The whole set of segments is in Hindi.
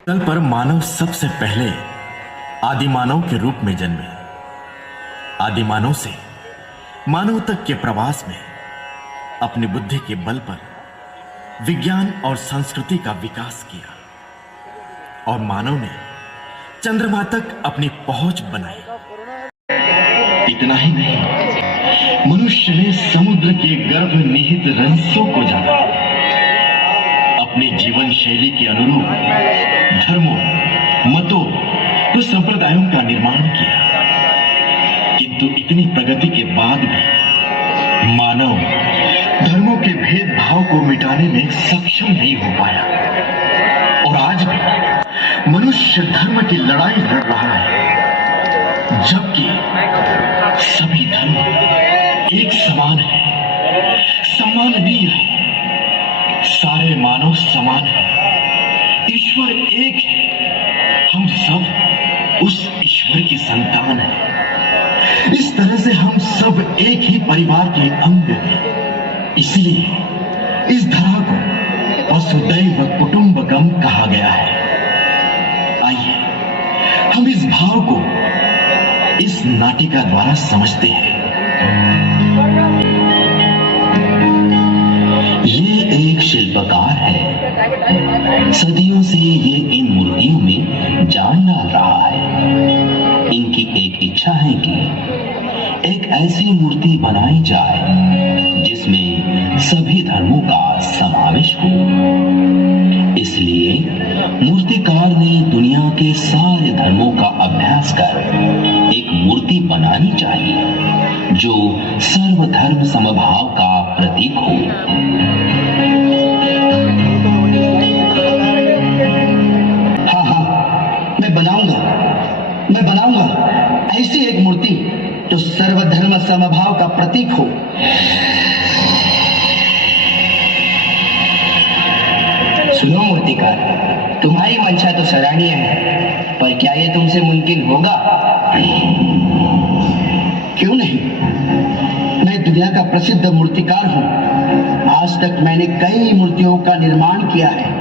तल पर मानव सबसे पहले आदिमानव के रूप में जन्मे। आदिमानव से मानव तक के प्रवास में अपनी बुद्धि के बल पर विज्ञान और संस्कृति का विकास किया और मानव ने चंद्रमा तक अपनी पहुंच बनाई। इतना ही नहीं, मनुष्य ने समुद्र के गर्भ निहित रहस्यों को जाना, अपनी जीवन शैली के अनुरूप धर्मों, मतों व संप्रदायों का निर्माण किया। किंतु इतनी प्रगति के बाद भी मानव धर्मों के भेदभाव को मिटाने में सक्षम नहीं हो पाया और आज भी मनुष्य धर्म की लड़ाई लड़ रहा है, जबकि सभी धर्म एक समान है, सम्माननीय है। सारे मानव समान है, ईश्वर एक है, हम सब उस ईश्वर की संतान हैं। इस तरह से हम सब एक ही परिवार के अंग हैं। इसलिए इस धरा को वसुदैव कुटुंबकम कहा गया है। आइए हम इस भाव को इस नाटिका द्वारा समझते हैं। ये एक शिल्पकार है, सदियों से ये इन मूर्तियों में जान डाल रहा है। इनकी एक इच्छा है कि एक ऐसी मूर्ति बनाई जाए जिसमें सभी धर्मों का समावेश हो। इसलिए मूर्तिकार ने दुनिया के सारे धर्मों का अभ्यास कर एक मूर्ति बनानी चाहिए जो सर्वधर्म समभाव का प्रतीक हो। हाँ, मैं बनाऊंगा ऐसी एक मूर्ति जो सर्वधर्म समभाव का प्रतीक हो। सुनो मूर्तिकार, तुम्हारी मंशा तो सराहनीय है, पर क्या ये तुमसे मुमकिन होगा? क्यों नहीं? मैं दुनिया का प्रसिद्ध मूर्तिकार हूँ। आज तक मैंने कई मूर्तियों का निर्माण किया है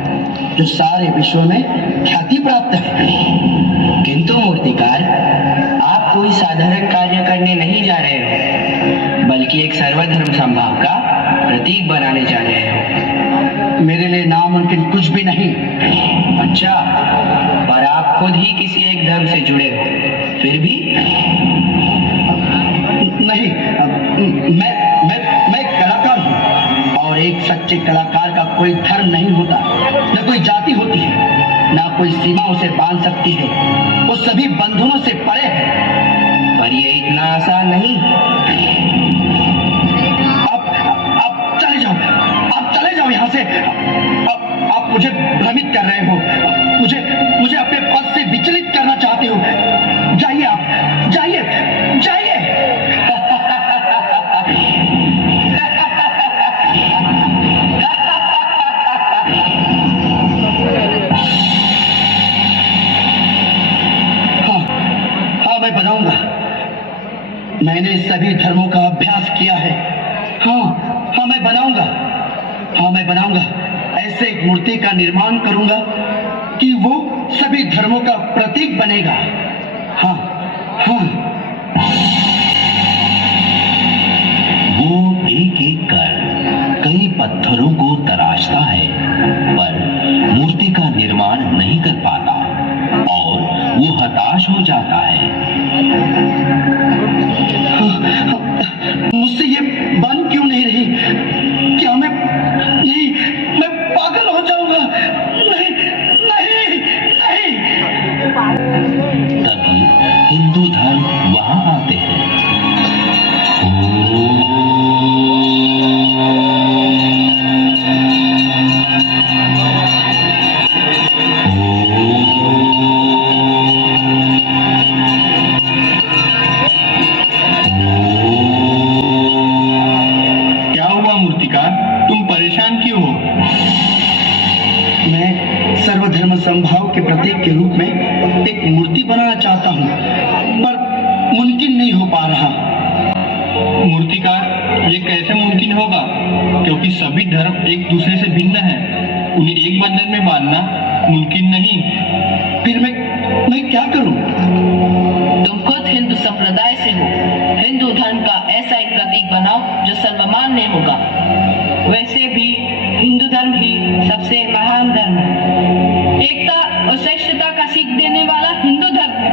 जो सारे विश्व में ख्याति प्राप्त है। किंतु मूर्तिकार, आप कोई साधारण कार्य करने नहीं जा रहे हो, बल्कि एक सर्वधर्म समभाव का प्रतीक बनाने जा रहे हो। मेरे लिए नामुमकिन कुछ भी नहीं। अच्छा, पर आप खुद ही किसी एक धर्म से जुड़े हो, फिर भी? नहीं, मैं कलाकार हूँ और एक सच्चे कलाकार का कोई धर्म नहीं होता, न कोई जाति होती है, न कोई सीमा उसे बांध सकती है। वो सभी बंधनों से परे है। पर ये इतना आसान नहीं। आप चले जाओ यहाँ से। आप मुझे भ्रमित कर रहे हो, मुझे अपने पद से विचलित करना चाहते हो। जाइए आप, जाइए। हाँ, मैं बनाऊंगा। मैंने सभी धर्मों का अभ्यास किया है। हाँ, मैं बनाऊंगा। ऐसे एक मूर्ति का निर्माण करूंगा कि वो सभी धर्मों का प्रतीक बनेगा। हाँ। वो एक एक कर कई पत्थरों को तराशता है, पर मूर्ति का निर्माण नहीं कर पाता और वो हताश हो जाता है। मुझसे ये बन क्यों नहीं रही? क्या मैं पागल हो जाऊंगा? नहीं। तभी हिंदू धर्म वहां आते हैं। क्या हुआ मूर्तिकार, तुम परेशान क्यों हो? मैं सर्वधर्म समभाव के प्रतीक के रूप में एक मूर्ति बनाना चाहता हूँ, पर मुमकिन नहीं हो पा रहा। मूर्तिकार, ये कैसे मुमकिन होगा? क्योंकि सभी धर्म एक दूसरे से भिन्न है। उन्हें एक बंधन में बांधना मुमकिन नहीं। का ऐसा एक प्रतीक बनाओ जो सर्वमान्य होगा। वैसे भी हिंदू धर्म ही सबसे महान धर्म है। एकता और श्रेष्ठता का सीख देने वाला हिंदू धर्म है।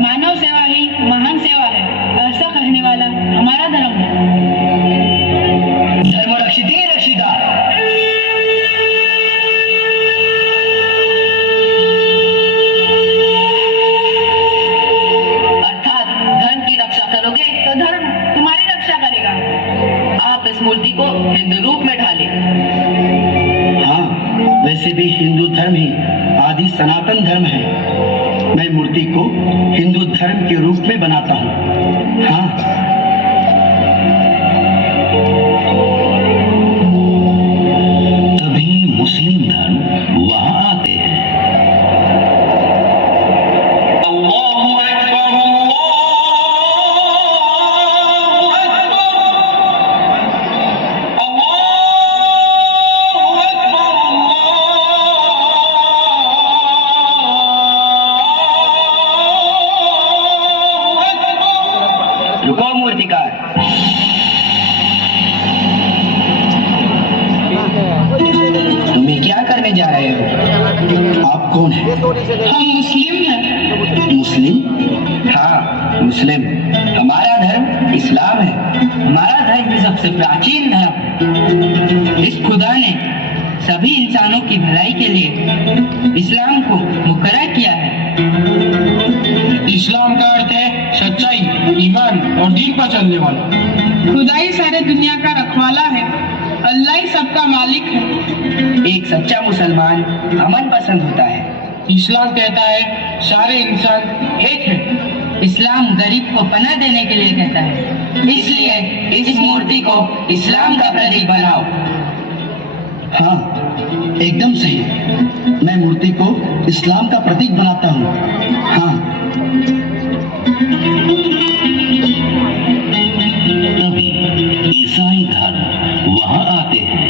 मानव सेवा ही महान सेवा है, ऐसा कहने वाला हमारा धर्म है। धर्म रक्षिते रक्षिता। अर्थात धर्म की रक्षा करोगे तो धर्म तुम्हारी रक्षा करेगा। आप इस मूर्ति को हिंदू रूप में ढालें। हाँ, वैसे भी हिंदू धर्म ही आदि सनातन धर्म है। मैं मूर्ति को हिंदू धर्म के रूप में बनाता हूँ। हाँ, तभी मुस्लिम धर्म वहां आते हैं। अल्लाहु अकबर, अल्लाहु अकबर। रुको मूर्तिकार। तुम्हें क्या करने जा रहे हो? आप कौन हैं? हम मुस्लिम हैं। मुस्लिम? हाँ, मुस्लिम। हमारा धर्म इस्लाम है। हमारा धर्म भी सबसे प्राचीन धर्म है। इस खुदा ने सभी इंसानों की भलाई के लिए इस्लाम को मुकर्रर किया है। इस्लाम का अर्थ है सच्चाई, ईमान और दीन पर चलने वाला। खुदा ही सारे दुनिया का रखवाला है। अल्लाह ही सबका मालिक है। एक सच्चा मुसलमान अमन पसंद होता है। इस्लाम कहता है सारे इंसान एक है। इस्लाम गरीब को पनाह देने के लिए कहता है। इसलिए इस मूर्ति को इस्लाम का प्रतीक बनाओ। हाँ, एकदम सही। मैं मूर्ति को इस्लाम का प्रतीक बनाता हूँ। हाँ। तभी ईसाई धर्म वहां आते हैं।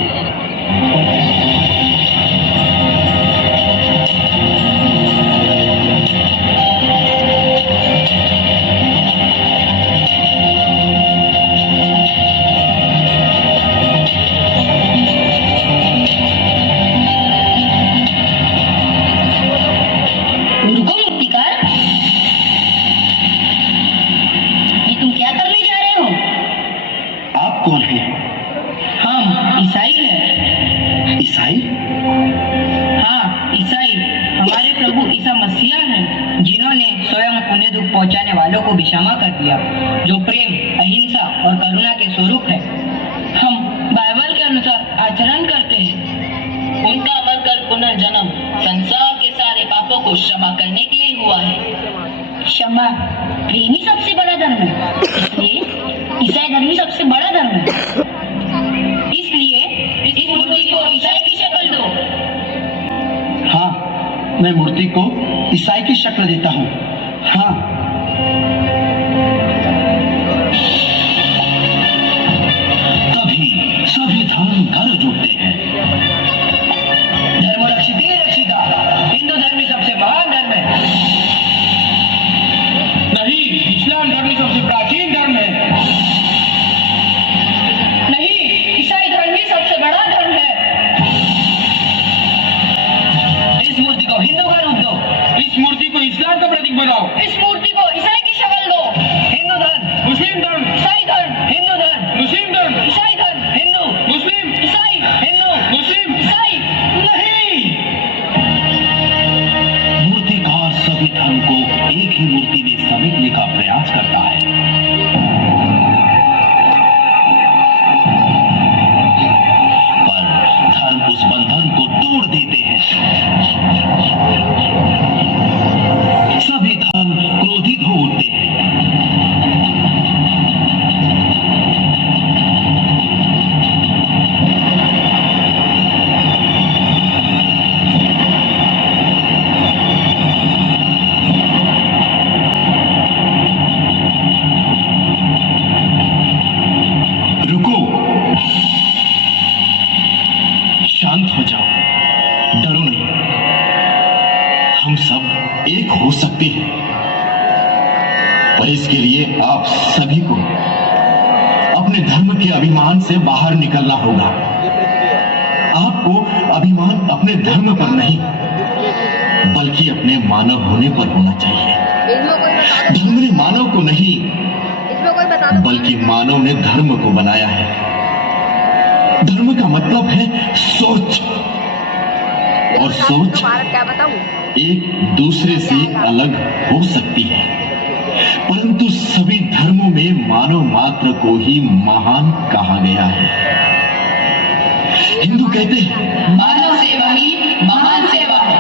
रुको मूर्तिकार, ये तुम क्या करने जा रहे हो? आप कौन हैं? हम ईसाई हैं। ईसाई? हाँ, ईसाई हमारे प्रभु ईसा मसीहा हैं, जिन्होंने स्वयं उन्हें दुख पहुंचाने वालों को भी क्षमा कर दिया, जो प्रेम, अहिंसा और करुणा के स्वरूप है। हम बाइबल के अनुसार आचरण करते हैं। उनका मरकर पुनर्जन्म संसार के सारे पापों को क्षमा करने के लिए हुआ है। क्षमा प्रेम ही सबसे बड़ा धर्म है, इसलिए ईसाई धर्म ही सबसे बड़ा धर्म है। इसलिए इस मूर्ति को ईसाई की शक्ल दो। हाँ, मैं मूर्ति को ईसाई की शक्ल देता हूँ। हाँ। तभी सभी धर्म घर जुटते हैं। धर्म रक्षिते रक्षिता। हिंदू धर्म ही सबसे महान धर्म है। नहीं, इस्लाम धर्म ही सबसे प्राचीन धर्म है। नहीं, ईसाई धर्म ही सबसे बड़ा धर्म है। इस मूर्ति को हिंदू का रूप दो। इस मूर्ति को इस्लाम का प्रतीक बनाओ। इस मूर्ति को ईसाई की शक्ल दो। हिंदू धर्म, मुस्लिम धर्म, ईसाई धर्म, हिंदू धर्म, मुस्लिम धर्म, ईसाई धर्म, हिंदू, मुस्लिम, ईसाई, हिंदू, मुस्लिम। ईसाई। नहीं। मूर्तिकार सभी धर्म को एक ही मूर्ति में समेटने का प्रयास करता है। पर धर्म उस बंधन को तोड़ देते हैं। सभी धर्म क्रोधित हो उठते हैं। रुको, शांत हो जाओ, डरो नहीं। हम सब एक हो सकते हैं, पर इसके लिए आप सभी को अपने धर्म के अभिमान से बाहर निकलना होगा। आपको अभिमान अपने धर्म पर नहीं बल्कि अपने मानव होने पर होना चाहिए। धर्म ने मानव को नहीं बल्कि मानव ने धर्म को बनाया है। धर्म का मतलब है सोच, और सोच एक दूसरे से अलग हो सकती है, परंतु सभी धर्मों में मानव मात्र को ही महान कहा गया है। हिंदू कहते हैं मानव सेवा ही महान सेवा है।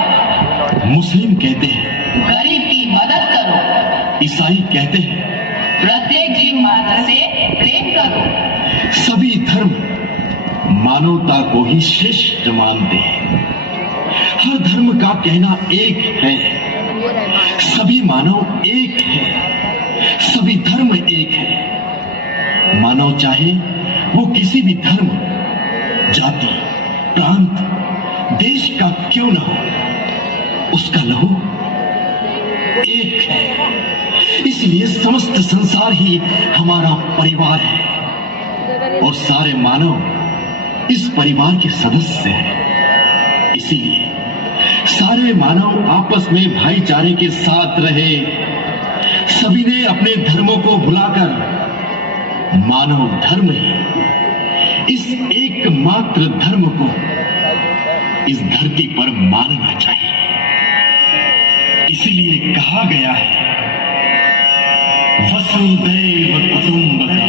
मुस्लिम कहते हैं गरीब की मदद करो। ईसाई कहते हैं प्रत्येक जीव मात्र से प्रेम करो। सभी धर्म मानवता को ही श्रेष्ठ मानते हैं। हर धर्म का कहना एक है, सभी मानव एक है, सभी धर्म एक है। मानव चाहे वो किसी भी धर्म, जाति, प्रांत, देश का क्यों न हो, उसका लहू एक है। इसलिए समस्त संसार ही हमारा परिवार है और सारे मानव इस परिवार के सदस्य हैं। इसीलिए सारे मानव आपस में भाईचारे के साथ रहे। सभी ने अपने धर्मों को भुलाकर मानव धर्म ही, इस एकमात्र धर्म को इस धरती पर मानना चाहिए। इसलिए कहा गया है वसुधैव कुटुंबकम्।